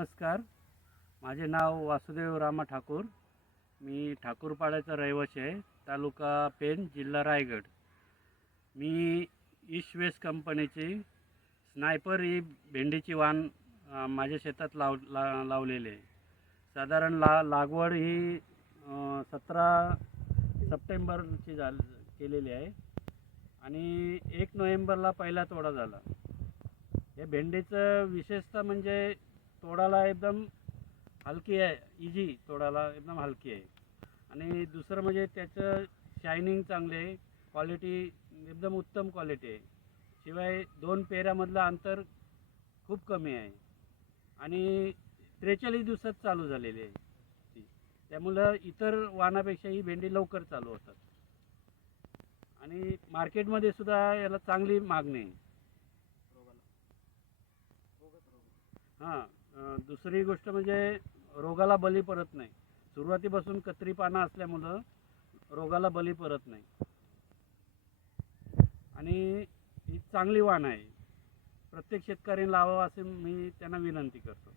नमस्कार. माझे नाव वासुदेव रामा ठाकूर. मी ठाकूरपाड्याचा रहिवासी आहे. तालुका पेन, जिल्हा रायगड. मी ईस्ट वेस्ट कंपनीची स्नायपर ही भेंडीची वाण माझ्या शेतात लावलेली आहे. साधारण लागवड ही 17 सप्टेंबरची केलेली आहे आणि 1 नोव्हेंबरला पहिला तोडा झाला. या भेंडीचं विशेषतः म्हणजे तोडाला एकदम हलकी आहे, इजी तोडाला एकदम हलकी आहे. आणि दुसरं म्हणजे त्याचं शायनिंग चांगले आहे, क्वालिटी एकदम उत्तम क्वालिटी आहे. शिवाय 2 पेऱ्यामधलं अंतर खूप कमी आहे आणि 43 दिवसात चालू झालेली आहे ती. त्यामुळं इतर वाणापेक्षा ही भेंडी लवकर चालू होतात आणि मार्केटमध्ये सुद्धा याला चांगली मागणी आहे. दुसरी गोष्ट म्हणजे रोगाला बळी पडत नाही. सुरुवातीपासून कत्री पानं असल्यामुळं रोगाला बळी पडत नाही आणि ही चांगली वाण आहे. प्रत्येक शेतकऱ्याने लावावं असे मी त्यांना विनंती करतो.